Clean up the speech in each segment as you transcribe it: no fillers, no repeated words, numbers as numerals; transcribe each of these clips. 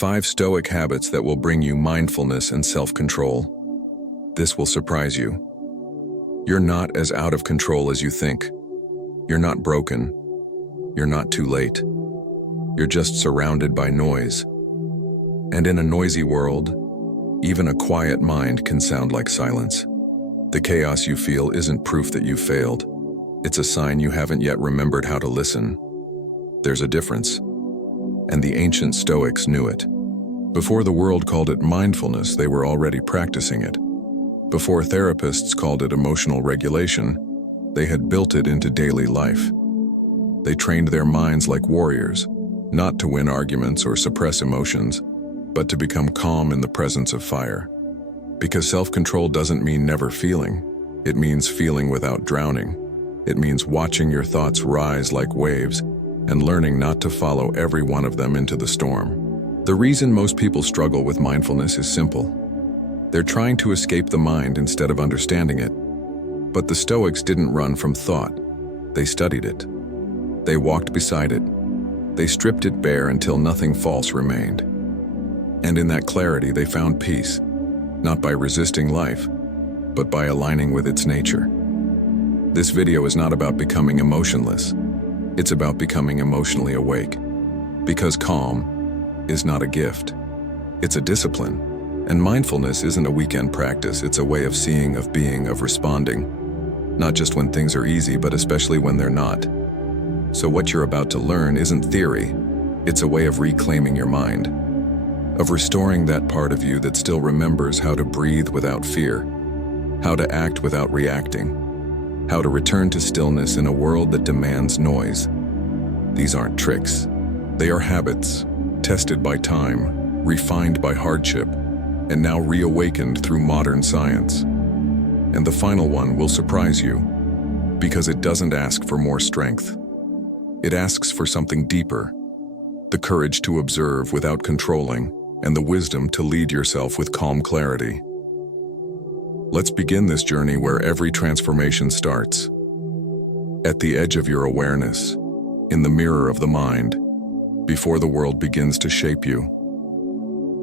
5 Stoic habits that will bring you mindfulness and self-control. This will surprise you. You're not as out of control as you think. You're not broken. You're not too late. You're just surrounded by noise. And in a noisy world, even a quiet mind can sound like silence. The chaos you feel isn't proof that you failed. It's a sign you haven't yet remembered how to listen. There's a difference. And the ancient Stoics knew it. Before the world called it mindfulness, they were already practicing it. Before therapists called it emotional regulation, they had built it into daily life. They trained their minds like warriors, not to win arguments or suppress emotions, but to become calm in the presence of fire. Because self-control doesn't mean never feeling. It means feeling without drowning. It means watching your thoughts rise like waves and learning not to follow every one of them into the storm. The reason most people struggle with mindfulness is simple. They're trying to escape the mind instead of understanding it. But the Stoics didn't run from thought. They studied it. They walked beside it. They stripped it bare until nothing false remained. And in that clarity, they found peace, not by resisting life, but by aligning with its nature. This video is not about becoming emotionless. It's about becoming emotionally awake. Because calm is not a gift. It's a discipline. And mindfulness isn't a weekend practice. It's a way of seeing, of being, of responding. Not just when things are easy, but especially when they're not. So what you're about to learn isn't theory. It's a way of reclaiming your mind. Of restoring that part of you that still remembers how to breathe without fear. How to act without reacting. How to return to stillness in a world that demands noise. These aren't tricks. They are habits, tested by time, refined by hardship, and now reawakened through modern science. And the final one will surprise you, because it doesn't ask for more strength. It asks for something deeper, the courage to observe without controlling, and the wisdom to lead yourself with calm clarity. Let's begin this journey where every transformation starts. At the edge of your awareness, in the mirror of the mind, before the world begins to shape you.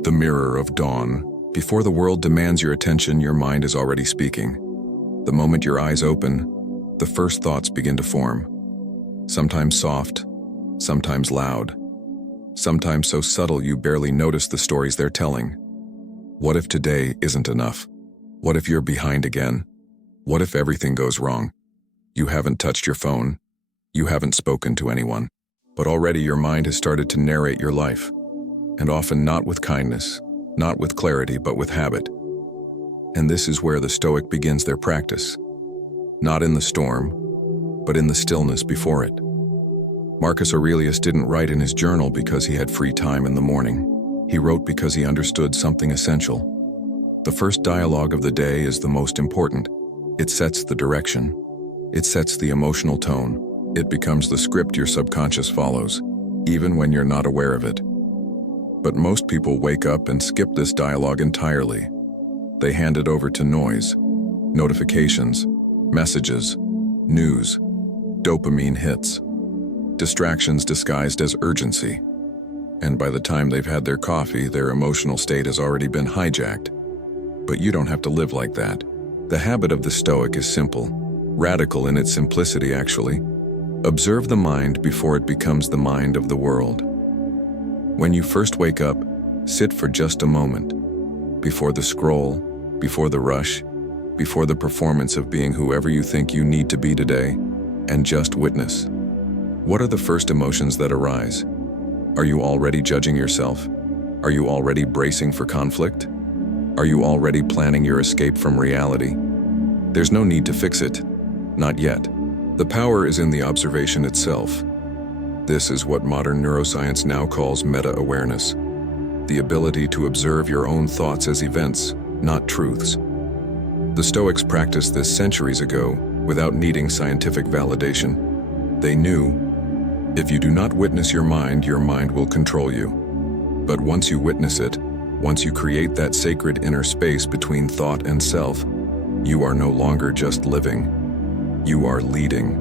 The mirror of dawn. Before the world demands your attention, your mind is already speaking. The moment your eyes open, the first thoughts begin to form. Sometimes soft, sometimes loud, sometimes so subtle you barely notice the stories they're telling. What if today isn't enough? What if you're behind again? What if everything goes wrong? You haven't touched your phone. You haven't spoken to anyone. But already your mind has started to narrate your life. And often not with kindness, not with clarity, but with habit. And this is where the Stoic begins their practice. Not in the storm, but in the stillness before it. Marcus Aurelius didn't write in his journal because he had free time in the morning. He wrote because he understood something essential. The first dialogue of the day is the most important. It sets the direction. It sets the emotional tone. It becomes the script your subconscious follows, even when you're not aware of it. But most people wake up and skip this dialogue entirely. They hand it over to noise, notifications, messages, news, dopamine hits, distractions disguised as urgency. And by the time they've had their coffee, their emotional state has already been hijacked. But you don't have to live like that. The habit of the Stoic is simple, radical in its simplicity actually. Observe the mind before it becomes the mind of the world. When you first wake up, sit for just a moment. Before the scroll, before the rush, before the performance of being whoever you think you need to be today, and just witness. What are the first emotions that arise? Are you already judging yourself? Are you already bracing for conflict? Are you already planning your escape from reality? There's no need to fix it. Not yet. The power is in the observation itself. This is what modern neuroscience now calls meta-awareness. The ability to observe your own thoughts as events, not truths. The Stoics practiced this centuries ago without needing scientific validation. They knew, if you do not witness your mind will control you. But once you witness it, once you create that sacred inner space between thought and self, you are no longer just living. You are leading.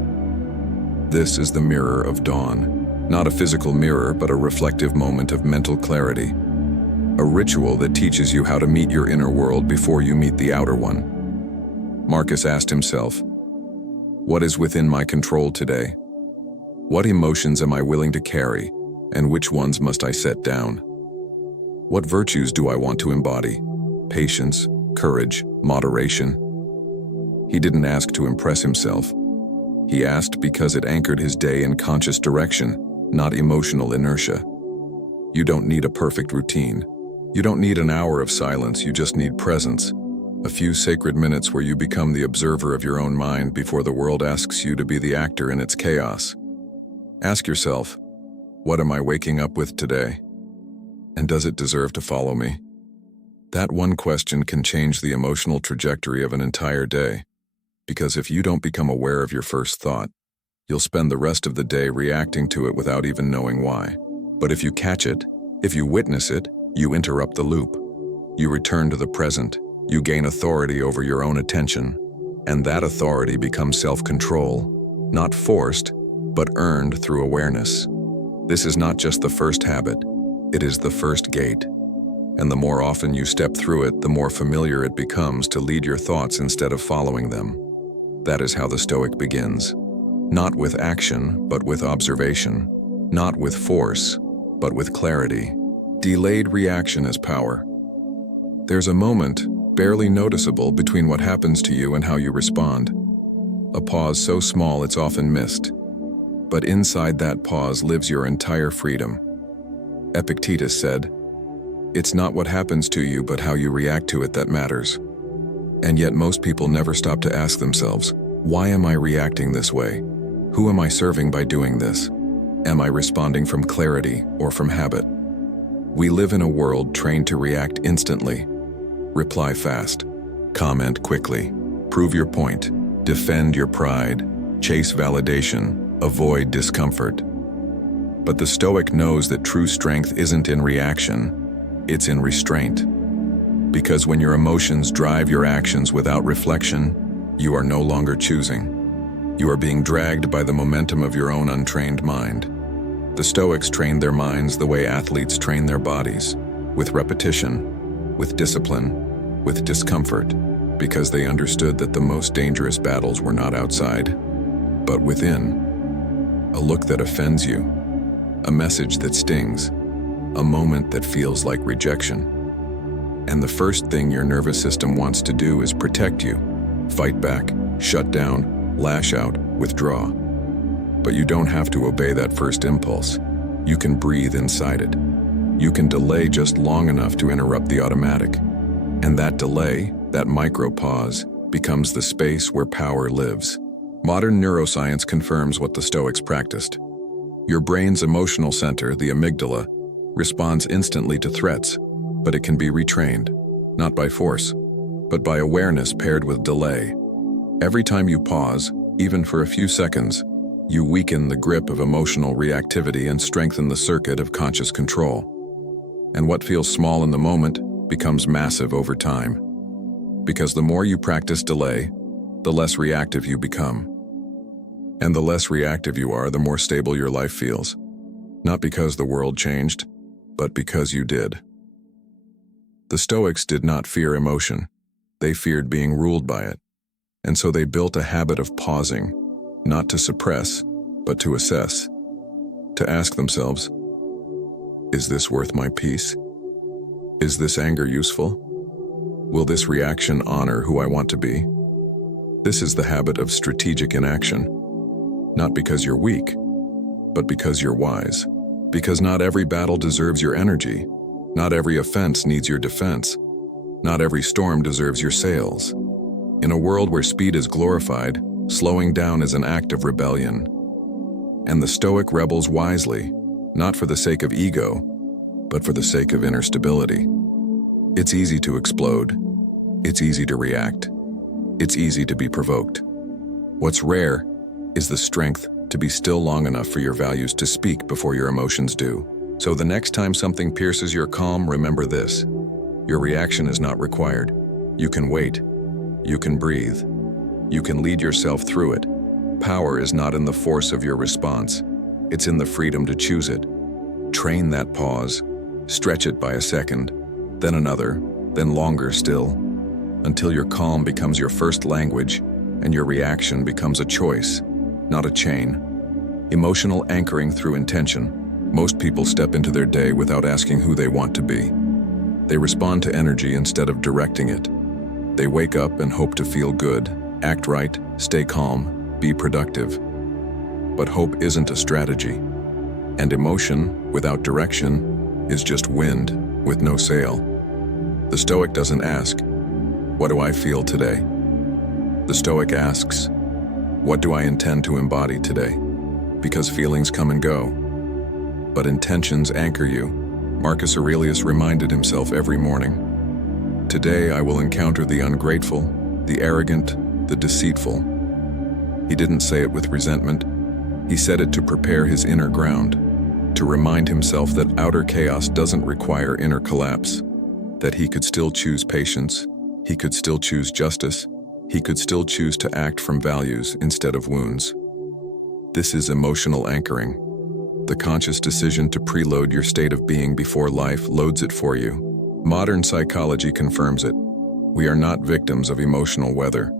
This is the mirror of dawn. Not a physical mirror, but a reflective moment of mental clarity. a ritual that teaches you how to meet your inner world before you meet the outer one. Marcus asked himself, "What is within my control today? What emotions am I willing to carry, and which ones must I set down? What virtues do I want to embody? Patience, courage, moderation?" He didn't ask to impress himself. He asked because it anchored his day in conscious direction, not emotional inertia. You don't need a perfect routine. You don't need an hour of silence, you just need presence. A few sacred minutes where you become the observer of your own mind before the world asks you to be the actor in its chaos. Ask yourself, what am I waking up with today? And does it deserve to follow me? That one question can change the emotional trajectory of an entire day. Because if you don't become aware of your first thought, you'll spend the rest of the day reacting to it without even knowing why. But if you catch it, if you witness it, you interrupt the loop. You return to the present. You gain authority over your own attention. And that authority becomes self-control, not forced, but earned through awareness. This is not just the first habit, it is the first gate. And the more often you step through it, the more familiar it becomes to lead your thoughts instead of following them. That is how the Stoic begins. Not with action, but with observation. Not with force, but with clarity. Delayed reaction is power. There's a moment, barely noticeable, between what happens to you and how you respond. A pause so small it's often missed. But inside that pause lives your entire freedom. Epictetus said, "It's not what happens to you, but how you react to it that matters." And yet most people never stop to ask themselves, why am I reacting this way? Who am I serving by doing this? Am I responding from clarity or from habit? We live in a world trained to react instantly. Reply fast. Comment quickly. Prove your point. Defend your pride. Chase validation. Avoid discomfort. But the Stoic knows that true strength isn't in reaction, it's in restraint. Because when your emotions drive your actions without reflection, you are no longer choosing. You are being dragged by the momentum of your own untrained mind. The Stoics trained their minds the way athletes train their bodies, with repetition, with discipline, with discomfort, because they understood that the most dangerous battles were not outside, but within. A look that offends you, a message that stings, a moment that feels like rejection. And the first thing your nervous system wants to do is protect you, fight back, shut down, lash out, withdraw. But you don't have to obey that first impulse. You can breathe inside it. You can delay just long enough to interrupt the automatic. And that delay, that micro pause, becomes the space where power lives. Modern neuroscience confirms what the Stoics practiced. Your brain's emotional center, the amygdala, responds instantly to threats, but it can be retrained, not by force, but by awareness paired with delay. Every time you pause, even for a few seconds, you weaken the grip of emotional reactivity and strengthen the circuit of conscious control. And what feels small in the moment becomes massive over time. Because the more you practice delay, the less reactive you become. And the less reactive you are, the more stable your life feels. Not because the world changed, but because you did. The Stoics did not fear emotion. They feared being ruled by it. And so they built a habit of pausing, not to suppress, but to assess. To ask themselves, is this worth my peace? Is this anger useful? Will this reaction honor who I want to be? This is the habit of strategic inaction. Not because you're weak, but because you're wise. Because not every battle deserves your energy. Not every offense needs your defense. Not every storm deserves your sails. In a world where speed is glorified, slowing down is an act of rebellion. And the Stoic rebels wisely, not for the sake of ego, but for the sake of inner stability. It's easy to explode. It's easy to react. It's easy to be provoked. What's rare is the strength to be still long enough for your values to speak before your emotions do. So the next time something pierces your calm, remember this. Your reaction is not required. You can wait. You can breathe. You can lead yourself through it. Power is not in the force of your response. It's in the freedom to choose it. Train that pause. Stretch it by a second. then another, then longer still, until your calm becomes your first language and your reaction becomes a choice, not a chain. Emotional anchoring through intention. Most people step into their day without asking who they want to be. They respond to energy instead of directing it. They wake up and hope to feel good, act right, stay calm, be productive. But hope isn't a strategy. And emotion, without direction, is just wind with no sail. The Stoic doesn't ask, "What do I feel today?" The Stoic asks, "What do I intend to embody today?" Because feelings come and go, but intentions anchor you. Marcus Aurelius reminded himself every morning, "Today I will encounter the ungrateful, the arrogant, the deceitful." He didn't say it with resentment. He said it to prepare his inner ground, to remind himself that outer chaos doesn't require inner collapse, that he could still choose patience, he could still choose justice, he could still choose to act from values instead of wounds. This is emotional anchoring, the conscious decision to preload your state of being before life loads it for you. Modern psychology confirms it. We are not victims of emotional weather.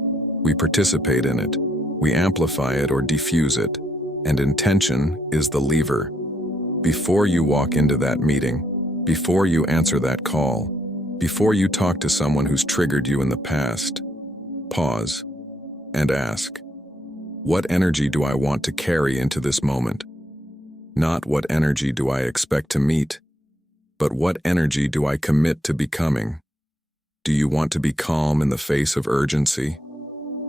We participate in it. We amplify it or diffuse it. And intention is the lever. Before you walk into that meeting, before you answer that call, before you talk to someone who's triggered you in the past, pause and ask, what energy do I want to carry into this moment? Not what energy do I expect to meet, but what energy do I commit to becoming? Do you want to be calm in the face of urgency?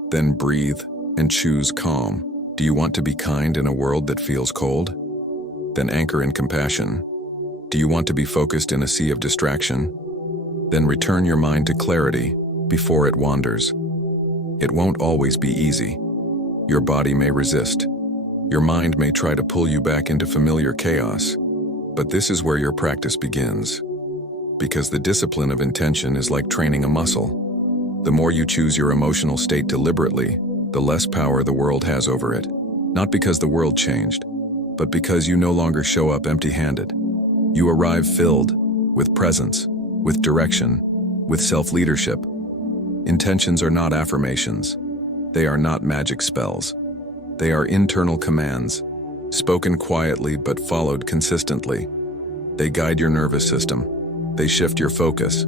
Then breathe and choose calm. Do you want to be kind in a world that feels cold? Then anchor in compassion. Do you want to be focused in a sea of distraction? Then return your mind to clarity before it wanders. It won't always be easy. Your body may resist. Your mind may try to pull you back into familiar chaos. But this is where your practice begins. Because the discipline of intention is like training a muscle. The more you choose your emotional state deliberately, the less power the world has over it. Not because the world changed, but because you no longer show up empty-handed. You arrive filled with presence, with direction, with self-leadership. Intentions are not affirmations. They are not magic spells. They are internal commands, spoken quietly but followed consistently. They guide your nervous system. They shift your focus.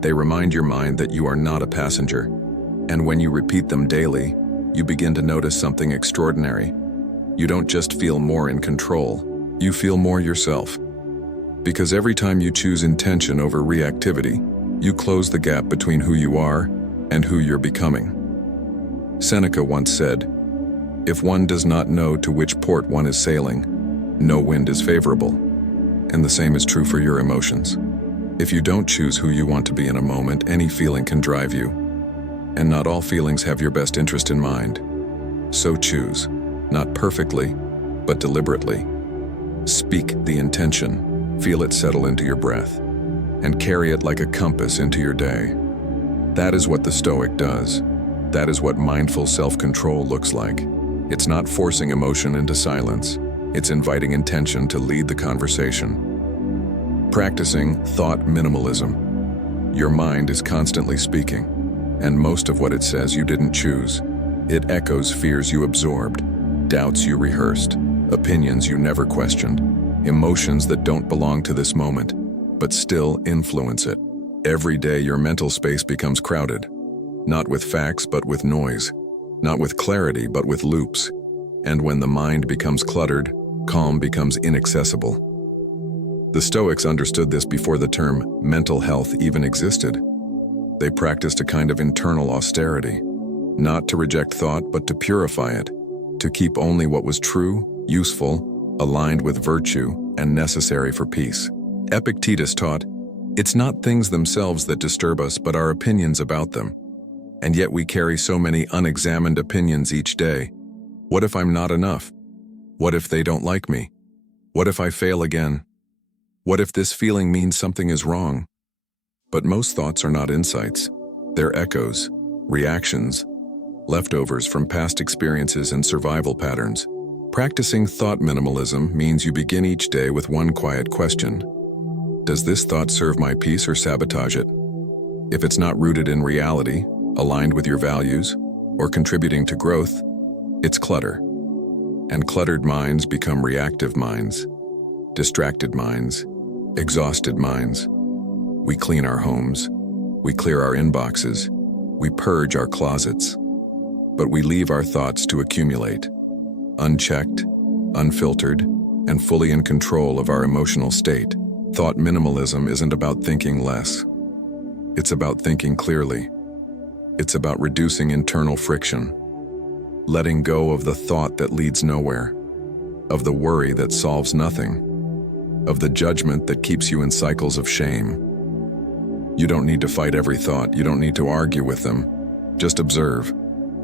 They remind your mind that you are not a passenger. And when you repeat them daily, you begin to notice something extraordinary. You don't just feel more in control, you feel more yourself. Because every time you choose intention over reactivity, you close the gap between who you are and who you're becoming. Seneca once said, "If one does not know to which port one is sailing, no wind is favorable." And the same is true for your emotions. If you don't choose who you want to be in a moment, any feeling can drive you. And not all feelings have your best interest in mind. So choose, not perfectly, but deliberately. Speak the intention, feel it settle into your breath, and carry it like a compass into your day. That is what the Stoic does. That is what mindful self-control looks like. It's not forcing emotion into silence. It's inviting intention to lead the conversation. Practicing thought minimalism. Your mind is constantly speaking. And most of what it says you didn't choose. It echoes fears you absorbed, doubts you rehearsed, opinions you never questioned, emotions that don't belong to this moment, but still influence it. Every day your mental space becomes crowded, not with facts but with noise, not with clarity but with loops. And when the mind becomes cluttered, calm becomes inaccessible. The Stoics understood this before the term mental health even existed. They practiced a kind of internal austerity, not to reject thought, but to purify it, to keep only what was true, useful, aligned with virtue, and necessary for peace. Epictetus taught, "It's not things themselves that disturb us, but our opinions about them." And yet we carry so many unexamined opinions each day. What if I'm not enough? What if they don't like me? What if I fail again? What if this feeling means something is wrong? But most thoughts are not insights. They're echoes, reactions, leftovers from past experiences and survival patterns. Practicing thought minimalism means you begin each day with one quiet question. Does this thought serve my peace or sabotage it? If it's not rooted in reality, aligned with your values, or contributing to growth, it's clutter. And cluttered minds become reactive minds, distracted minds, exhausted minds. We clean our homes, we clear our inboxes, we purge our closets, but we leave our thoughts to accumulate, unchecked, unfiltered, and fully in control of our emotional state. Thought minimalism isn't about thinking less. It's about thinking clearly. It's about reducing internal friction, letting go of the thought that leads nowhere, of the worry that solves nothing, of the judgment that keeps you in cycles of shame. You don't need to fight every thought. You don't need to argue with them. Just observe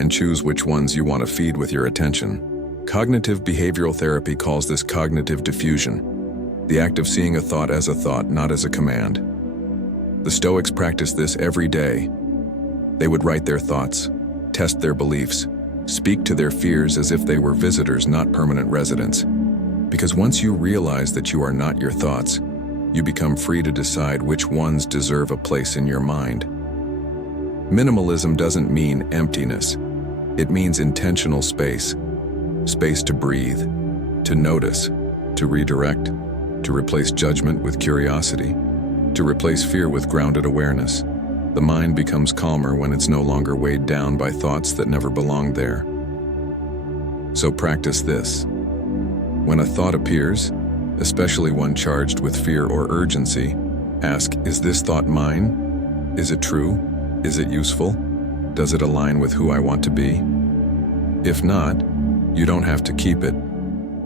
and choose which ones you want to feed with your attention. Cognitive behavioral therapy calls this cognitive diffusion, the act of seeing a thought as a thought, not as a command. The Stoics practiced this every day. They would write their thoughts, test their beliefs, speak to their fears as if they were visitors, not permanent residents. Because once you realize that you are not your thoughts, you become free to decide which ones deserve a place in your mind. Minimalism doesn't mean emptiness. It means intentional space. Space to breathe, to notice, to redirect, to replace judgment with curiosity, to replace fear with grounded awareness. The mind becomes calmer when it's no longer weighed down by thoughts that never belonged there. So practice this. When a thought appears, especially one charged with fear or urgency, ask, is this thought mine? Is it true? Is it useful? Does it align with who I want to be? If not, you don't have to keep it.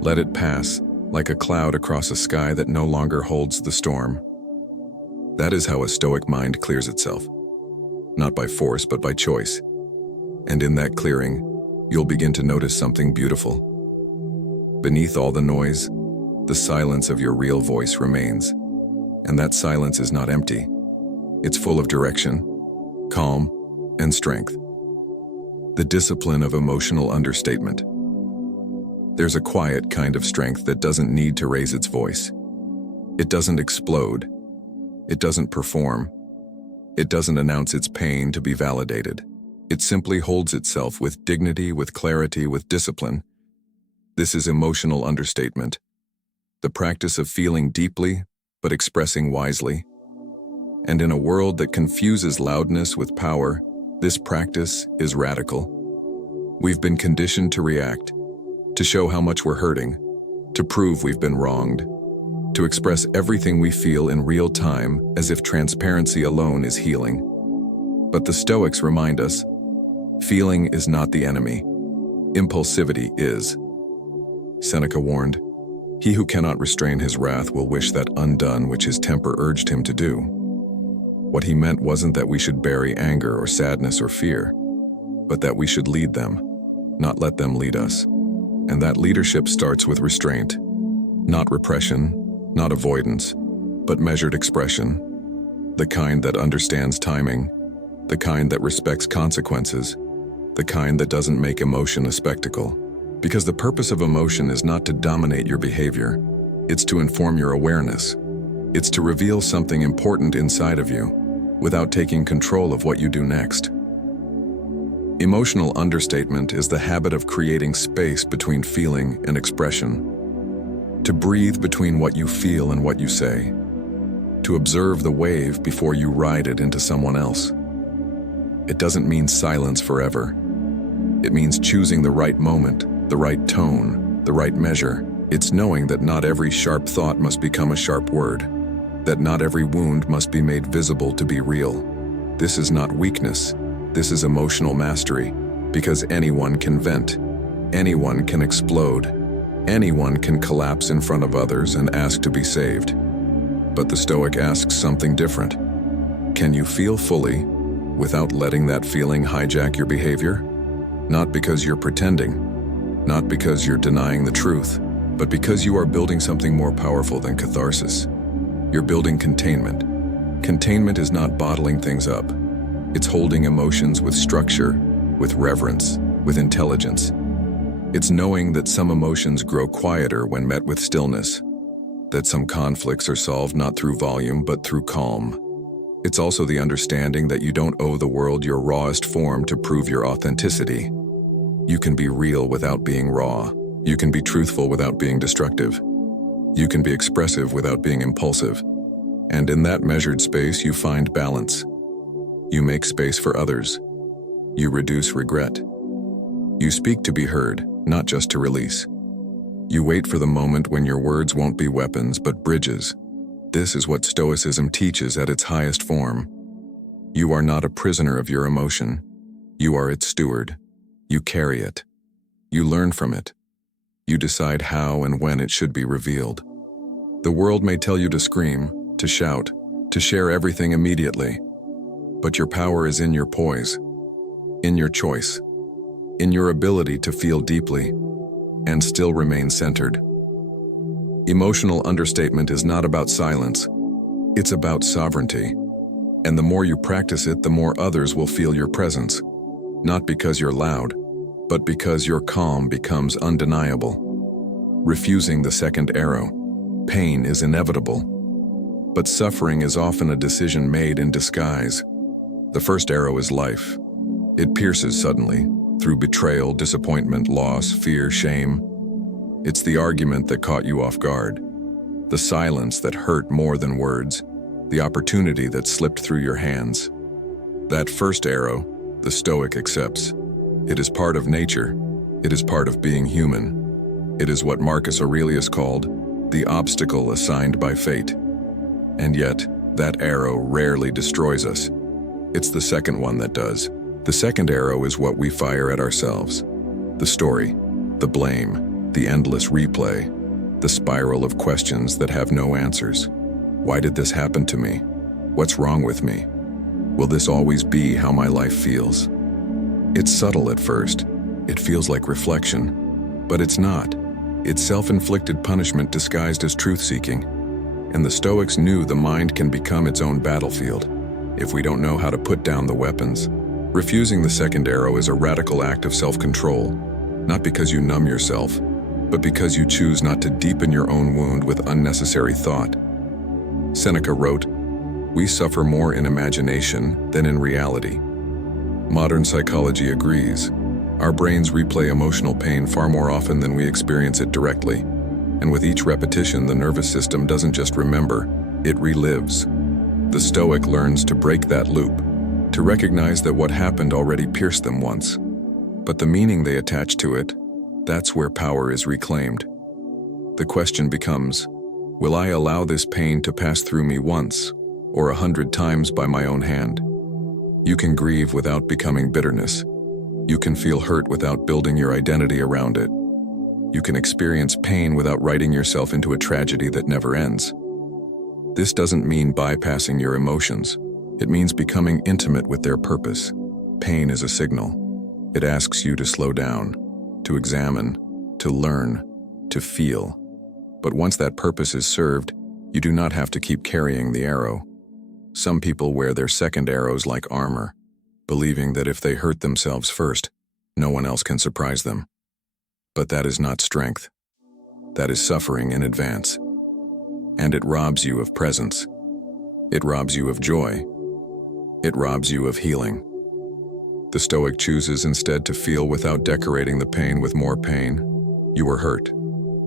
Let it pass, like a cloud across a sky that no longer holds the storm. That is how a Stoic mind clears itself. Not by force, but by choice. And in that clearing, you'll begin to notice something beautiful. Beneath all the noise, the silence of your real voice remains. And that silence is not empty. It's full of direction, calm, and strength. The discipline of emotional understatement. There's a quiet kind of strength that doesn't need to raise its voice. It doesn't explode. It doesn't perform. It doesn't announce its pain to be validated. It simply holds itself with dignity, with clarity, with discipline. This is emotional understatement, the practice of feeling deeply but expressing wisely. And in a world that confuses loudness with power, this practice is radical. We've been conditioned to react, to show how much we're hurting, to prove we've been wronged, to express everything we feel in real time as if transparency alone is healing. But the Stoics remind us, feeling is not the enemy. Impulsivity is. Seneca warned, "He who cannot restrain his wrath will wish that undone which his temper urged him to do." What he meant wasn't that we should bury anger or sadness or fear, but that we should lead them, not let them lead us. And that leadership starts with restraint, not repression, not avoidance, but measured expression, the kind that understands timing, the kind that respects consequences, the kind that doesn't make emotion a spectacle. Because the purpose of emotion is not to dominate your behavior, it's to inform your awareness. It's to reveal something important inside of you, without taking control of what you do next. Emotional understatement is the habit of creating space between feeling and expression. To breathe between what you feel and what you say. To observe the wave before you ride it into someone else. It doesn't mean silence forever. It means choosing the right moment, the right tone, the right measure. It's knowing that not every sharp thought must become a sharp word, that not every wound must be made visible to be real. This is not weakness. This is emotional mastery, because anyone can vent, anyone can explode, anyone can collapse in front of others and ask to be saved. But the Stoic asks something different. Can you feel fully without letting that feeling hijack your behavior? Not because you're pretending, not because you're denying the truth, but because you are building something more powerful than catharsis. You're building containment. Containment is not bottling things up. It's holding emotions with structure, with reverence, with intelligence. It's knowing that some emotions grow quieter when met with stillness, that some conflicts are solved not through volume but through calm. It's also the understanding that you don't owe the world your rawest form to prove your authenticity. You can be real without being raw. You can be truthful without being destructive. You can be expressive without being impulsive. And in that measured space, you find balance. You make space for others. You reduce regret. You speak to be heard, not just to release. You wait for the moment when your words won't be weapons but bridges. This is what Stoicism teaches at its highest form. You are not a prisoner of your emotion. You are its steward. You carry it. You learn from it. You decide how and when it should be revealed. The world may tell you to scream, to shout, to share everything immediately. But your power is in your poise, in your choice, in your ability to feel deeply and still remain centered. Emotional understatement is not about silence. It's about sovereignty. And the more you practice it, the more others will feel your presence. Not because you're loud, but because your calm becomes undeniable. Refusing the second arrow. Pain is inevitable. But suffering is often a decision made in disguise. The first arrow is life. It pierces suddenly, through betrayal, disappointment, loss, fear, shame. It's the argument that caught you off guard. The silence that hurt more than words. The opportunity that slipped through your hands. That first arrow, the Stoic accepts. It is part of nature. It is part of being human. It is what Marcus Aurelius called the obstacle assigned by fate. And yet, that arrow rarely destroys us. It's the second one that does. The second arrow is what we fire at ourselves. The story, the blame, the endless replay, the spiral of questions that have no answers. Why did this happen to me? What's wrong with me? Will this always be how my life feels? It's subtle at first. It feels like reflection. But it's not. It's self-inflicted punishment disguised as truth-seeking. And the Stoics knew the mind can become its own battlefield if we don't know how to put down the weapons. Refusing the second arrow is a radical act of self-control, not because you numb yourself, but because you choose not to deepen your own wound with unnecessary thought. Seneca wrote, "We suffer more in imagination than in reality." Modern psychology agrees. Our brains replay emotional pain far more often than we experience it directly. And with each repetition, the nervous system doesn't just remember, it relives. The Stoic learns to break that loop, to recognize that what happened already pierced them once. But the meaning they attach to it, that's where power is reclaimed. The question becomes, will I allow this pain to pass through me once, or 100 times by my own hand? You can grieve without becoming bitterness. You can feel hurt without building your identity around it. You can experience pain without writing yourself into a tragedy that never ends. This doesn't mean bypassing your emotions. It means becoming intimate with their purpose. Pain is a signal. It asks you to slow down, to examine, to learn, to feel. But once that purpose is served, you do not have to keep carrying the arrow. Some people wear their second arrows like armor, believing that if they hurt themselves first, no one else can surprise them. But that is not strength. That is suffering in advance. And it robs you of presence. It robs you of joy. It robs you of healing. The Stoic chooses instead to feel without decorating the pain with more pain. You were hurt.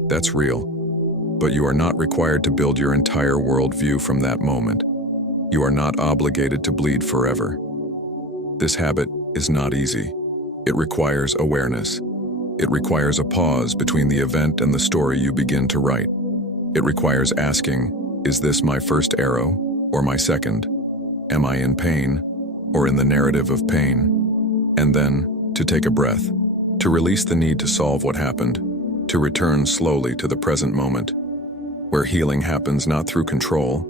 That's real. But you are not required to build your entire worldview from that moment. You are not obligated to bleed forever. This habit is not easy. It requires awareness. It requires a pause between the event and the story you begin to write. It requires asking, is this my first arrow or my second? Am I in pain or in the narrative of pain? And then, to take a breath, to release the need to solve what happened, to return slowly to the present moment, where healing happens not through control,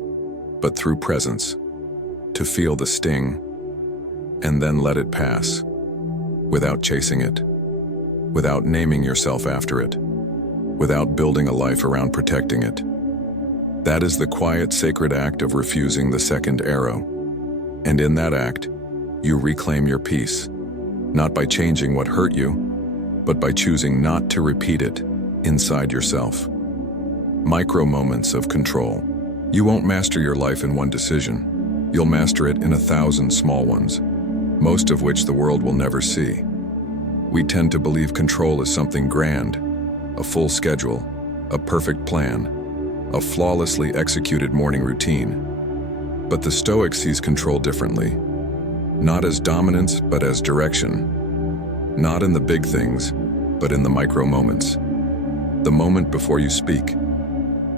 but through presence, to feel the sting, and then let it pass, without chasing it, without naming yourself after it, without building a life around protecting it. That is the quiet, sacred act of refusing the second arrow. And in that act, you reclaim your peace, not by changing what hurt you, but by choosing not to repeat it inside yourself. Micro moments of control. You won't master your life in one decision. You'll master it in 1,000 small ones, most of which the world will never see. We tend to believe control is something grand, a full schedule, a perfect plan, a flawlessly executed morning routine. But the Stoic sees control differently. Not as dominance, but as direction. Not in the big things, but in the micro moments. The moment before you speak.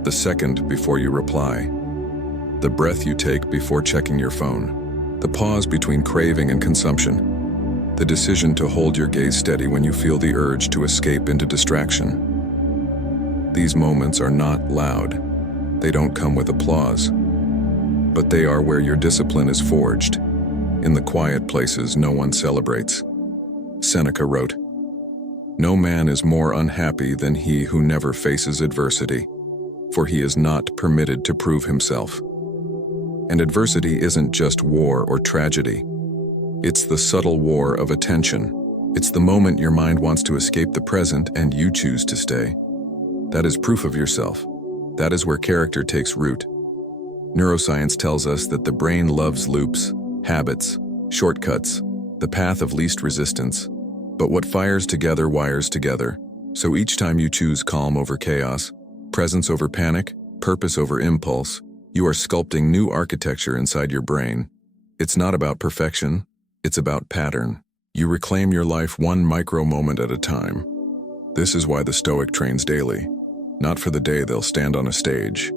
The second before you reply. The breath you take before checking your phone. The pause between craving and consumption. The decision to hold your gaze steady when you feel the urge to escape into distraction. These moments are not loud. They don't come with applause. But they are where your discipline is forged. In the quiet places no one celebrates. Seneca wrote, "No man is more unhappy than he who never faces adversity, for he is not permitted to prove himself." And adversity isn't just war or tragedy. It's the subtle war of attention. It's the moment your mind wants to escape the present and you choose to stay. That is proof of yourself. That is where character takes root. Neuroscience tells us that the brain loves loops, habits, shortcuts, the path of least resistance. But what fires together wires together. So each time you choose calm over chaos, presence over panic, purpose over impulse, you are sculpting new architecture inside your brain. It's not about perfection, it's about pattern. You reclaim your life one micro moment at a time. This is why the Stoic trains daily. Not for the day they'll stand on a stage,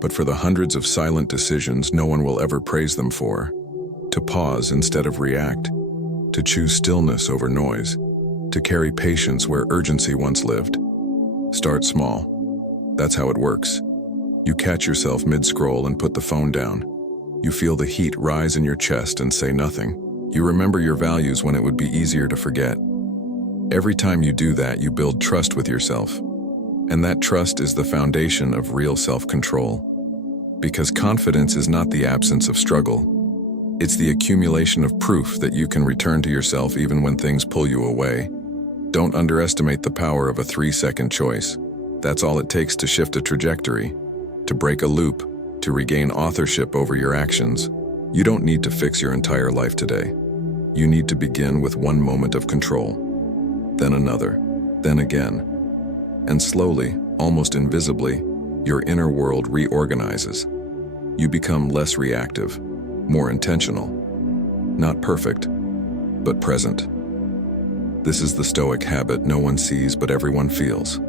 but for the hundreds of silent decisions no one will ever praise them for. To pause instead of react. To choose stillness over noise. To carry patience where urgency once lived. Start small. That's how it works. You catch yourself mid-scroll and put the phone down. You feel the heat rise in your chest and say nothing. You remember your values when it would be easier to forget. Every time you do that, you build trust with yourself. And that trust is the foundation of real self-control. Because confidence is not the absence of struggle. It's the accumulation of proof that you can return to yourself even when things pull you away. Don't underestimate the power of a 3-second choice. That's all it takes to shift a trajectory, to break a loop, to regain authorship over your actions. You don't need to fix your entire life today. You need to begin with one moment of control, then another, then again. And slowly, almost invisibly, your inner world reorganizes. You become less reactive, more intentional. Not perfect, but present. This is the Stoic habit no one sees but everyone feels.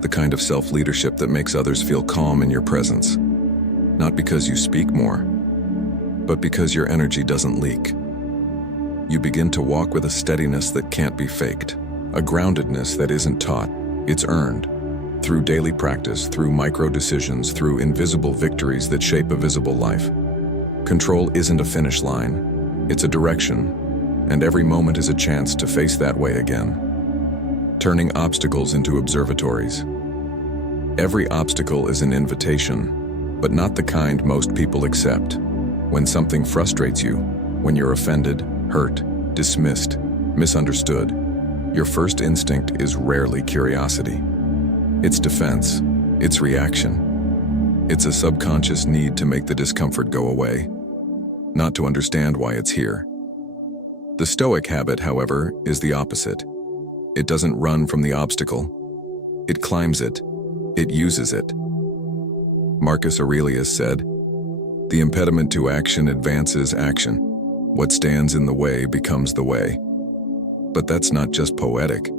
The kind of self-leadership that makes others feel calm in your presence. Not because you speak more, but because your energy doesn't leak. You begin to walk with a steadiness that can't be faked, a groundedness that isn't taught, it's earned. Through daily practice, through micro decisions, through invisible victories that shape a visible life. Control isn't a finish line, it's a direction, and every moment is a chance to face that way again. Turning obstacles into observatories. Every obstacle is an invitation, but not the kind most people accept. When something frustrates you, when you're offended, hurt, dismissed, misunderstood, your first instinct is rarely curiosity. It's defense, it's reaction. It's a subconscious need to make the discomfort go away, not to understand why it's here. The Stoic habit, however, is the opposite. It doesn't run from the obstacle. It climbs it. It uses it. Marcus Aurelius said, "The impediment to action advances action. What stands in the way becomes the way." But that's not just poetic.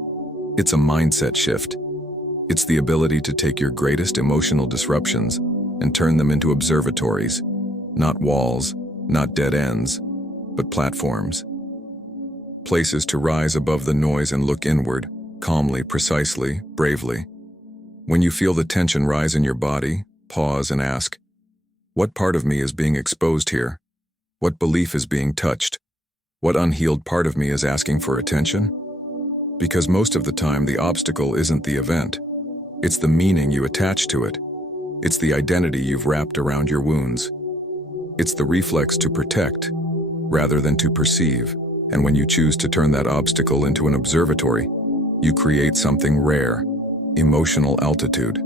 It's a mindset shift. It's the ability to take your greatest emotional disruptions and turn them into observatories, not walls, not dead ends, but platforms. Places to rise above the noise and look inward, calmly, precisely, bravely. When you feel the tension rise in your body, pause and ask, what part of me is being exposed here? What belief is being touched? What unhealed part of me is asking for attention? Because most of the time the obstacle isn't the event. It's the meaning you attach to it. It's the identity you've wrapped around your wounds. It's the reflex to protect, rather than to perceive. And when you choose to turn that obstacle into an observatory, you create something rare, emotional altitude.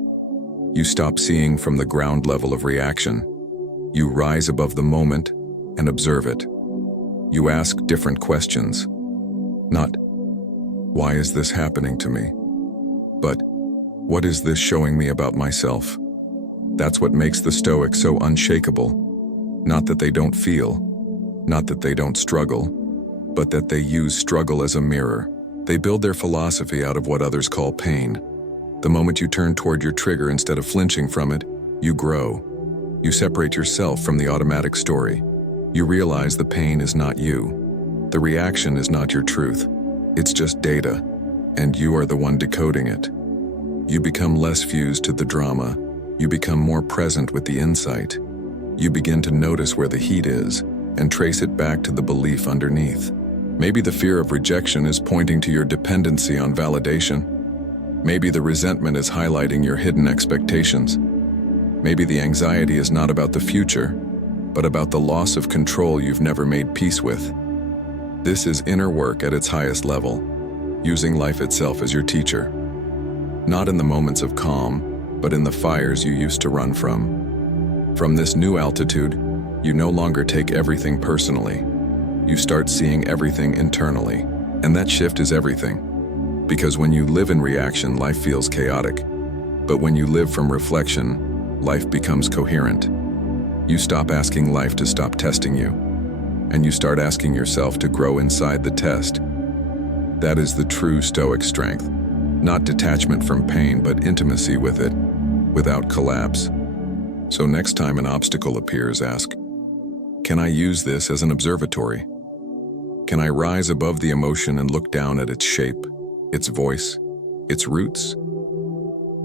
You stop seeing from the ground level of reaction. You rise above the moment and observe it. You ask different questions. Not, why is this happening to me? But, what is this showing me about myself? That's what makes the Stoics so unshakable. Not that they don't feel, not that they don't struggle, but that they use struggle as a mirror. They build their philosophy out of what others call pain. The moment you turn toward your trigger instead of flinching from it, you grow. You separate yourself from the automatic story. You realize the pain is not you. The reaction is not your truth. It's just data, and you are the one decoding it. You become less fused to the drama. You become more present with the insight. You begin to notice where the heat is and trace it back to the belief underneath. Maybe the fear of rejection is pointing to your dependency on validation. Maybe the resentment is highlighting your hidden expectations. Maybe the anxiety is not about the future, but about the loss of control you've never made peace with. This is inner work at its highest level, using life itself as your teacher. Not in the moments of calm, but in the fires you used to run from. From this new altitude, you no longer take everything personally. You start seeing everything internally, and that shift is everything. Because when you live in reaction, life feels chaotic. But when you live from reflection, life becomes coherent. You stop asking life to stop testing you, and you start asking yourself to grow inside the test. That is the true Stoic strength. Not detachment from pain, but intimacy with it, without collapse. So next time an obstacle appears, ask, can I use this as an observatory? Can I rise above the emotion and look down at its shape, its voice, its roots?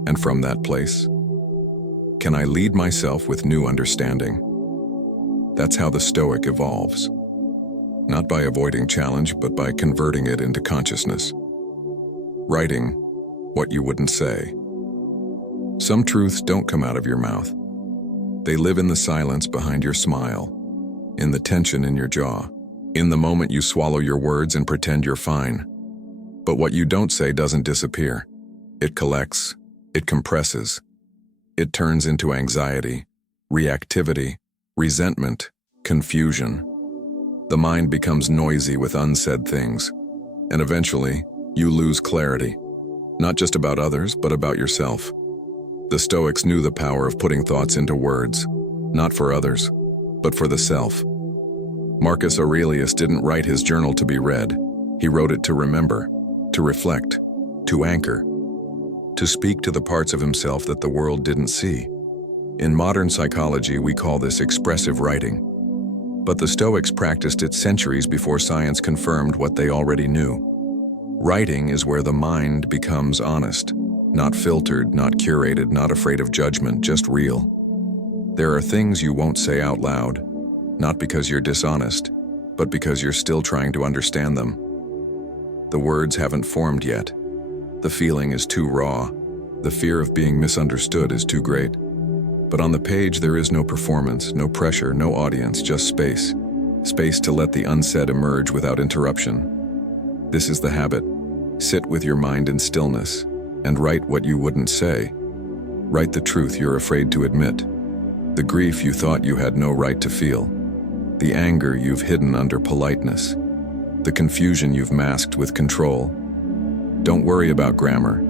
And from that place, can I lead myself with new understanding? That's how the Stoic evolves. Not by avoiding challenge, but by converting it into consciousness. Writing what you wouldn't say. Some truths don't come out of your mouth. They live in the silence behind your smile, in the tension in your jaw, in the moment you swallow your words and pretend you're fine. But what you don't say doesn't disappear. It collects, it compresses, it turns into anxiety, reactivity, resentment, confusion. The mind becomes noisy with unsaid things, and eventually, you lose clarity. Not just about others, but about yourself. The Stoics knew the power of putting thoughts into words, not for others, but for the self. Marcus Aurelius didn't write his journal to be read. He wrote it to remember, to reflect, to anchor, to speak to the parts of himself that the world didn't see. In modern psychology, we call this expressive writing. But the Stoics practiced it centuries before science confirmed what they already knew. Writing is where the mind becomes honest, not filtered, not curated, not afraid of judgment, just real. There are things you won't say out loud, not because you're dishonest, but because you're still trying to understand them. The words haven't formed yet. The feeling is too raw. The fear of being misunderstood is too great. But on the page there is no performance, no pressure, no audience, just space. Space to let the unsaid emerge without interruption. This is the habit. Sit with your mind in stillness and write what you wouldn't say. Write the truth you're afraid to admit. The grief you thought you had no right to feel. The anger you've hidden under politeness. The confusion you've masked with control. Don't worry about grammar.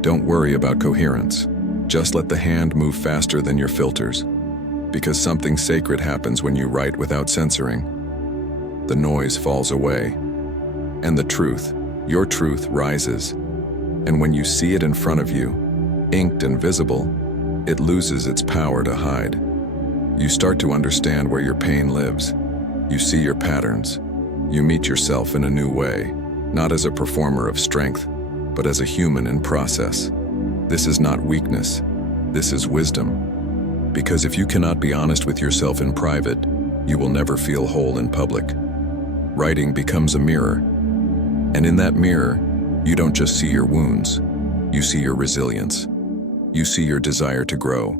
Don't worry about coherence. Just let the hand move faster than your filters. Because something sacred happens when you write without censoring. The noise falls away. And the truth, your truth, rises. And when you see it in front of you, inked and visible, it loses its power to hide. You start to understand where your pain lives. You see your patterns. You meet yourself in a new way, not as a performer of strength, but as a human in process. This is not weakness. This is wisdom. Because if you cannot be honest with yourself in private, you will never feel whole in public. Writing becomes a mirror. And in that mirror, you don't just see your wounds. You see your resilience. You see your desire to grow.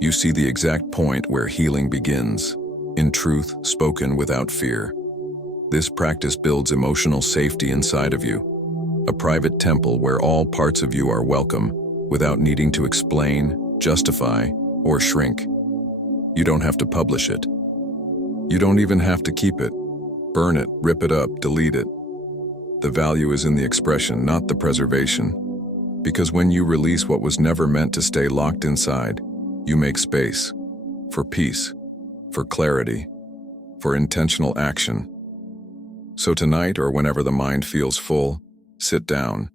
You see the exact point where healing begins, in truth spoken without fear. This practice builds emotional safety inside of you, a private temple where all parts of you are welcome, without needing to explain, justify, or shrink. You don't have to publish it. You don't even have to keep it. Burn it, rip it up, delete it. The value is in the expression, not the preservation. Because when you release what was never meant to stay locked inside, you make space for peace, for clarity, for intentional action. So tonight, or whenever the mind feels full, sit down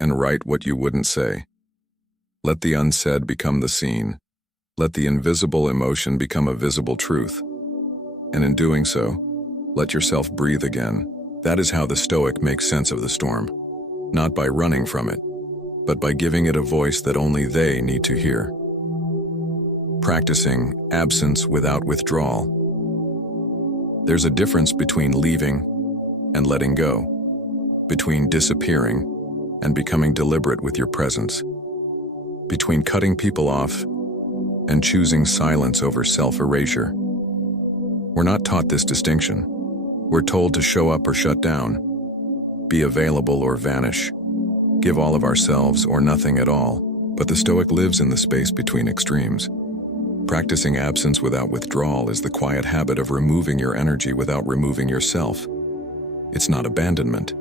and write what you wouldn't say. Let the unsaid become the seen. Let the invisible emotion become a visible truth. And in doing so, let yourself breathe again. That is how the Stoic makes sense of the storm. Not by running from it, but by giving it a voice that only they need to hear. Practicing absence without withdrawal. There's a difference between leaving and letting go, between disappearing and becoming deliberate with your presence, between cutting people off and choosing silence over self-erasure. We're not taught this distinction. We're told to show up or shut down, be available or vanish, give all of ourselves or nothing at all. But the Stoic lives in the space between extremes. Practicing absence without withdrawal is the quiet habit of removing your energy without removing yourself. It's not abandonment.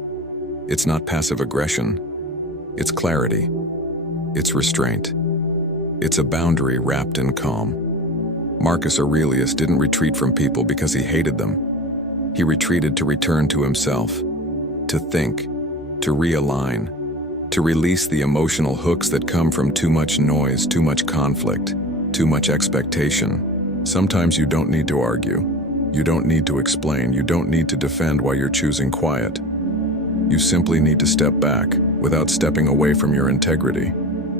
It's not passive aggression. It's clarity. It's restraint. It's a boundary wrapped in calm. Marcus Aurelius didn't retreat from people because he hated them. He retreated to return to himself, to think, to realign, to release the emotional hooks that come from too much noise, too much conflict, too much expectation. Sometimes you don't need to argue. You don't need to explain. You don't need to defend why you're choosing quiet. You simply need to step back without stepping away from your integrity.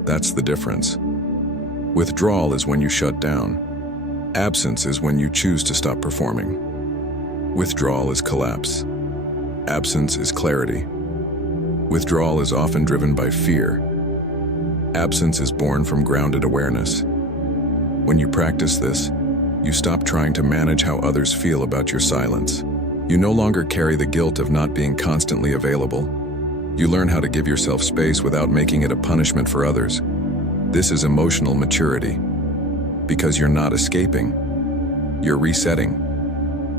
That's the difference. Withdrawal is when you shut down. Absence is when you choose to stop performing. Withdrawal is collapse. Absence is clarity. Withdrawal is often driven by fear. Absence is born from grounded awareness. When you practice this, you stop trying to manage how others feel about your silence. You no longer carry the guilt of not being constantly available. You learn how to give yourself space without making it a punishment for others. This is emotional maturity. Because you're not escaping. You're resetting.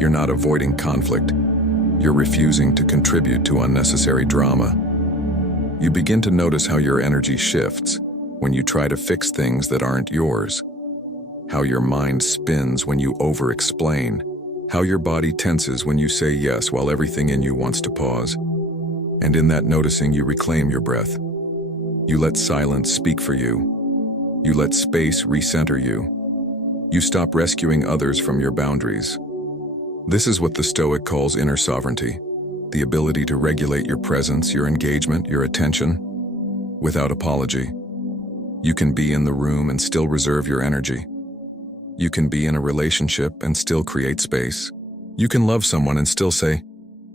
You're not avoiding conflict. You're refusing to contribute to unnecessary drama. You begin to notice how your energy shifts when you try to fix things that aren't yours. How your mind spins when you over-explain. How your body tenses when you say yes while everything in you wants to pause. And in that noticing, you reclaim your breath. You let silence speak for you. You let space recenter you. You stop rescuing others from your boundaries. This is what the Stoic calls inner sovereignty, the ability to regulate your presence, your engagement, your attention, without apology. You can be in the room and still reserve your energy. You can be in a relationship and still create space. You can love someone and still say,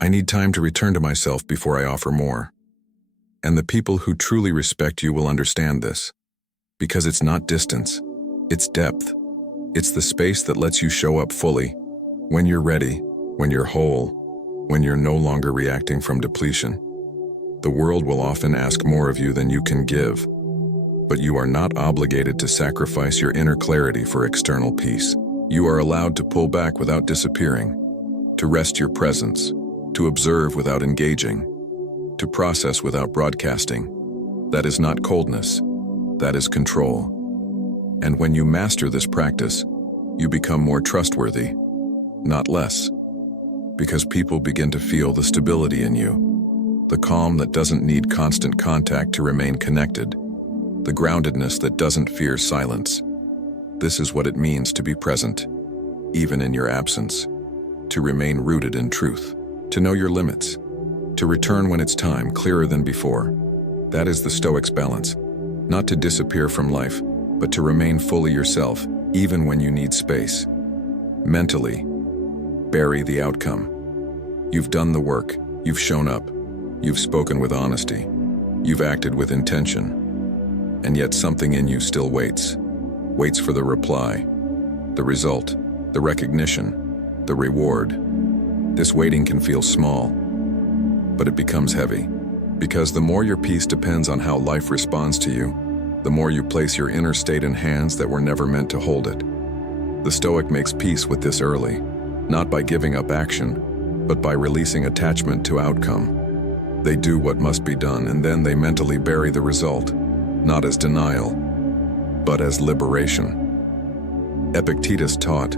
I need time to return to myself before I offer more. And the people who truly respect you will understand this, because it's not distance, it's depth. It's the space that lets you show up fully, when you're ready, when you're whole, when you're no longer reacting from depletion. The world will often ask more of you than you can give, but you are not obligated to sacrifice your inner clarity for external peace. You are allowed to pull back without disappearing, to rest your presence, to observe without engaging, to process without broadcasting. That is not coldness, that is control. And when you master this practice, you become more trustworthy, not less, because people begin to feel the stability in you, the calm that doesn't need constant contact to remain connected, the groundedness that doesn't fear silence. This is what it means to be present, even in your absence, to remain rooted in truth, to know your limits, to return when it's time, clearer than before. That is the Stoic's balance, not to disappear from life, but to remain fully yourself, even when you need space. Mentally, bury the outcome. You've done the work, you've shown up, you've spoken with honesty, you've acted with intention, and yet something in you still waits for the reply, the result, the recognition, the reward. This waiting can feel small, but it becomes heavy, because the more your peace depends on how life responds to you, the more you place your inner state in hands that were never meant to hold it. The Stoic makes peace with this early, not by giving up action, but by releasing attachment to outcome. They do what must be done, and then they mentally bury the result, not as denial, but as liberation. Epictetus taught,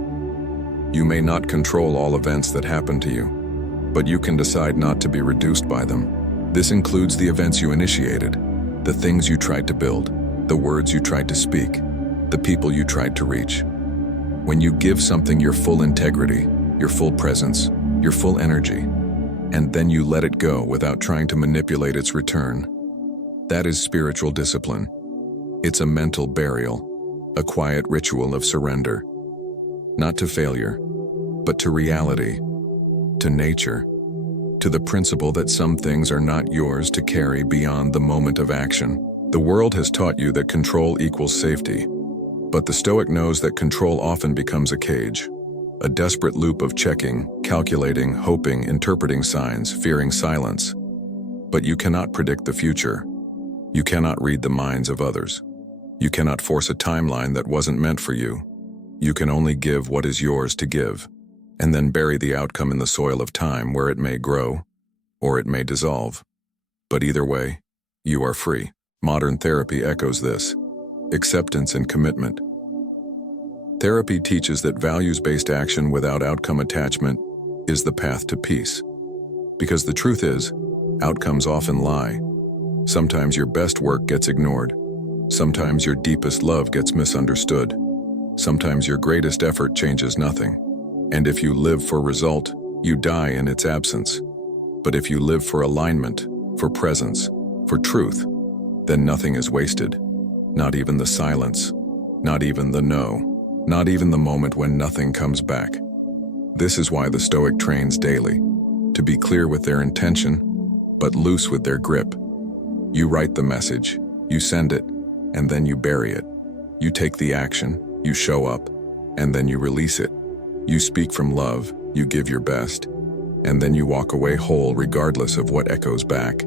"You may not control all events that happen to you, but you can decide not to be reduced by them. This includes the events you initiated, the things you tried to build, the words you tried to speak, the people you tried to reach. When you give something your full integrity, your full presence, your full energy, and then you let it go without trying to manipulate its return, that is spiritual discipline. It's a mental burial, a quiet ritual of surrender, not to failure, but to reality, to nature, to the principle that some things are not yours to carry beyond the moment of action. The world has taught you that control equals safety, but the Stoic knows that control often becomes a cage, a desperate loop of checking, calculating, hoping, interpreting signs, fearing silence. But you cannot predict the future. You cannot read the minds of others. You cannot force a timeline that wasn't meant for you. You can only give what is yours to give, and then bury the outcome in the soil of time where it may grow, or it may dissolve. But either way, you are free. Modern therapy echoes this. Acceptance and commitment. Therapy teaches that values-based action without outcome attachment is the path to peace. Because the truth is, outcomes often lie. Sometimes your best work gets ignored. Sometimes your deepest love gets misunderstood. Sometimes your greatest effort changes nothing. And if you live for result, you die in its absence. But if you live for alignment, for presence, for truth, then nothing is wasted. Not even the silence, not even the no, not even the moment when nothing comes back. This is why the Stoic trains daily, to be clear with their intention, but loose with their grip. You write the message, you send it, and then you bury it. You take the action, you show up, and then you release it. You speak from love, you give your best, and then you walk away whole regardless of what echoes back.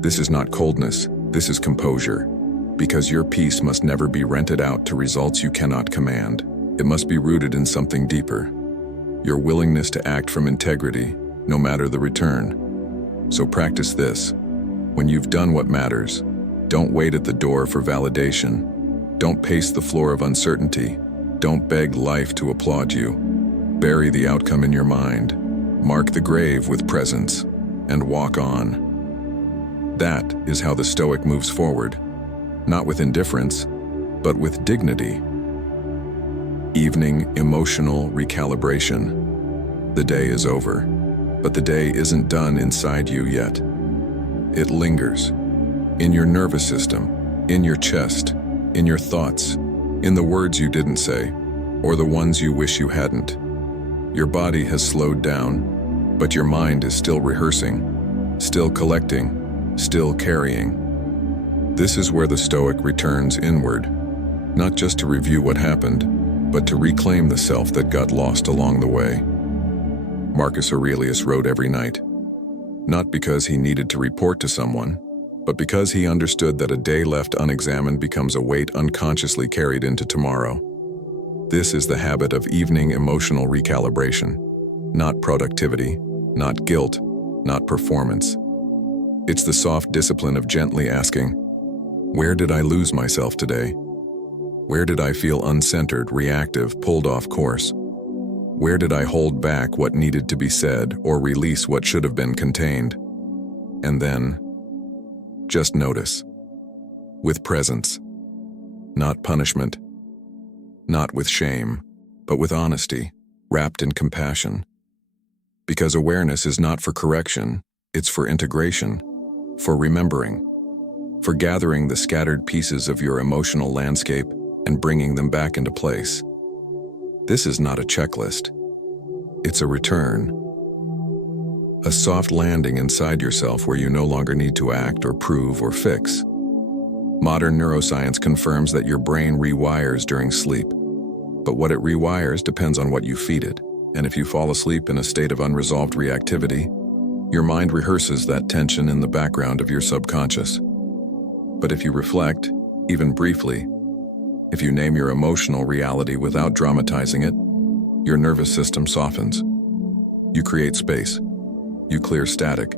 This is not coldness, this is composure, because your peace must never be rented out to results you cannot command. It must be rooted in something deeper, your willingness to act from integrity, no matter the return. So practice this. When you've done what matters, don't wait at the door for validation. Don't pace the floor of uncertainty. Don't beg life to applaud you. Bury the outcome in your mind. Mark the grave with presence, and walk on. That is how the Stoic moves forward, not with indifference, but with dignity. Evening emotional recalibration. The day is over, but the day isn't done inside you yet. It lingers, in your nervous system, in your chest, in your thoughts, in the words you didn't say, or the ones you wish you hadn't. Your body has slowed down, but your mind is still rehearsing, still collecting, still carrying. This is where the Stoic returns inward, not just to review what happened, but to reclaim the self that got lost along the way. Marcus Aurelius wrote every night, not because he needed to report to someone, but because he understood that a day left unexamined becomes a weight unconsciously carried into tomorrow. This is the habit of evening emotional recalibration, not productivity, not guilt, not performance. It's the soft discipline of gently asking, where did I lose myself today? Where did I feel uncentered, reactive, pulled off course? Where did I hold back what needed to be said or release what should have been contained? And then, just notice. With presence. Not punishment. Not with shame, but with honesty, wrapped in compassion. Because awareness is not for correction, it's for integration, for remembering, for gathering the scattered pieces of your emotional landscape and bringing them back into place. This is not a checklist. It's a return. A soft landing inside yourself where you no longer need to act or prove or fix. Modern neuroscience confirms that your brain rewires during sleep. But what it rewires depends on what you feed it. And if you fall asleep in a state of unresolved reactivity, your mind rehearses that tension in the background of your subconscious. But if you reflect, even briefly, if you name your emotional reality without dramatizing it, your nervous system softens. You create space, you clear static,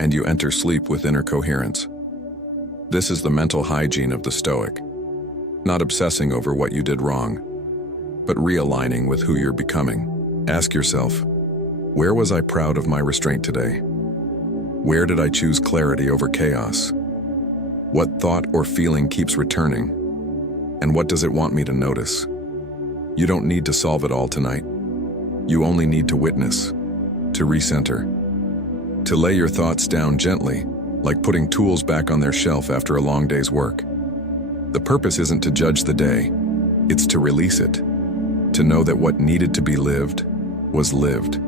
and you enter sleep with inner coherence. This is the mental hygiene of the Stoic. Not obsessing over what you did wrong, but realigning with who you're becoming. Ask yourself, where was I proud of my restraint today? Where did I choose clarity over chaos? What thought or feeling keeps returning? And what does it want me to notice? You don't need to solve it all tonight. You only need to witness, to recenter, to lay your thoughts down gently, like putting tools back on their shelf after a long day's work. The purpose isn't to judge the day, it's to release it, to know that what needed to be lived was lived.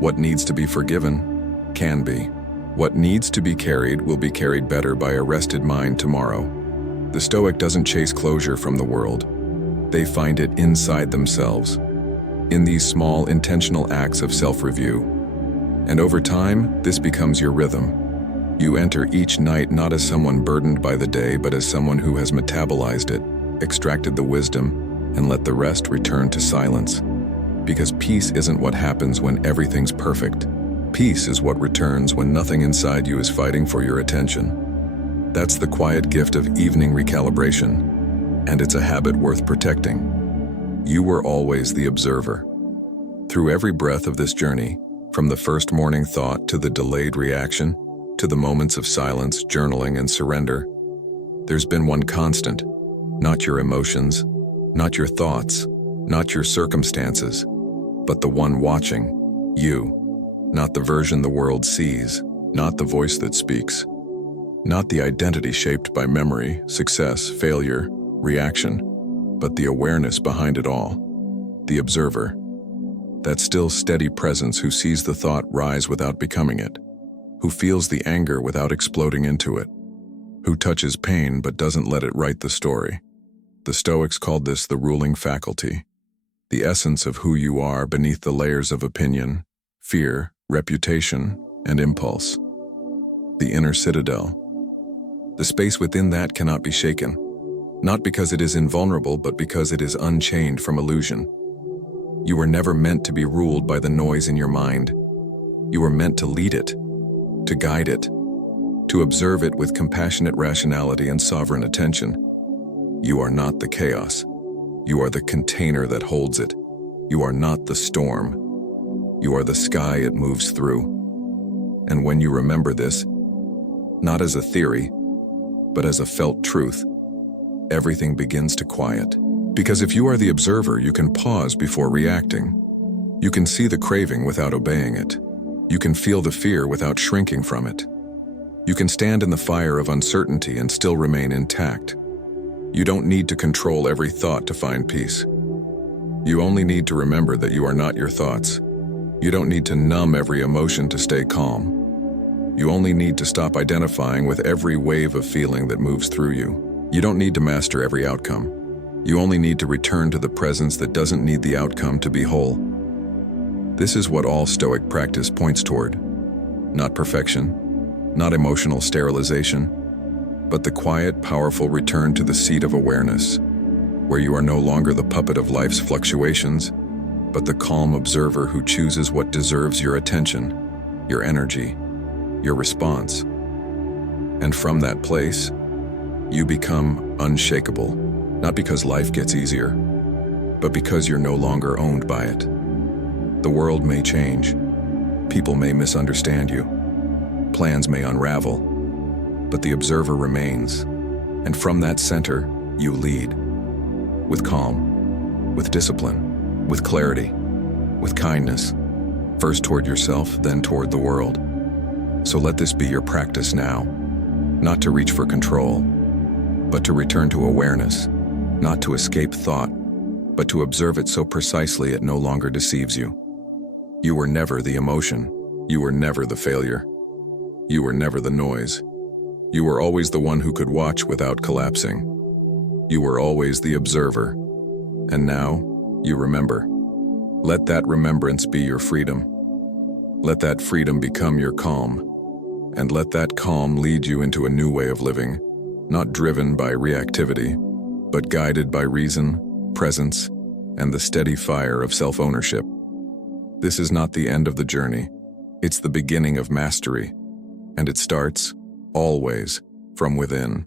What needs to be forgiven can be. What needs to be carried will be carried better by a rested mind tomorrow. The Stoic doesn't chase closure from the world. They find it inside themselves, in these small, intentional acts of self-review. And over time, this becomes your rhythm. You enter each night not as someone burdened by the day, but as someone who has metabolized it, extracted the wisdom, and let the rest return to silence. Because peace isn't what happens when everything's perfect. Peace is what returns when nothing inside you is fighting for your attention. That's the quiet gift of evening recalibration, and it's a habit worth protecting. You were always the observer. Through every breath of this journey, from the first morning thought to the delayed reaction, to the moments of silence, journaling, and surrender, there's been one constant. Not your emotions, not your thoughts, not your circumstances, but the one watching, you. Not the version the world sees, not the voice that speaks, not the identity shaped by memory, success, failure, reaction, but the awareness behind it all, the observer. That still, steady presence who sees the thought rise without becoming it, who feels the anger without exploding into it, who touches pain but doesn't let it write the story. The Stoics called this the ruling faculty, the essence of who you are beneath the layers of opinion, fear, reputation, and impulse. The inner citadel. The space within that cannot be shaken, not because it is invulnerable, but because it is unchained from illusion. You were never meant to be ruled by the noise in your mind. You were meant to lead it, to guide it, to observe it with compassionate rationality and sovereign attention. You are not the chaos. You are the container that holds it. You are not the storm. You are the sky it moves through. And when you remember this, not as a theory, but as a felt truth, everything begins to quiet. Because if you are the observer, you can pause before reacting. You can see the craving without obeying it. You can feel the fear without shrinking from it. You can stand in the fire of uncertainty and still remain intact. You don't need to control every thought to find peace. You only need to remember that you are not your thoughts. You don't need to numb every emotion to stay calm. You only need to stop identifying with every wave of feeling that moves through you. You don't need to master every outcome. You only need to return to the presence that doesn't need the outcome to be whole. This is what all Stoic practice points toward. Not perfection, not emotional sterilization, but the quiet, powerful return to the seat of awareness, where you are no longer the puppet of life's fluctuations, but the calm observer who chooses what deserves your attention, your energy, your response. And from that place, you become unshakable, not because life gets easier, but because you're no longer owned by it. The world may change, people may misunderstand you, plans may unravel, but the observer remains, and from that center, you lead. With calm, with discipline, with clarity, with kindness, first toward yourself, then toward the world. So let this be your practice now, not to reach for control, but to return to awareness, not to escape thought, but to observe it so precisely it no longer deceives you. You were never the emotion. You were never the failure. You were never the noise. You were always the one who could watch without collapsing. You were always the observer. And now, you remember. Let that remembrance be your freedom. Let that freedom become your calm. And let that calm lead you into a new way of living, not driven by reactivity, but guided by reason, presence, and the steady fire of self-ownership. This is not the end of the journey. It's the beginning of mastery, and it starts, always, from within.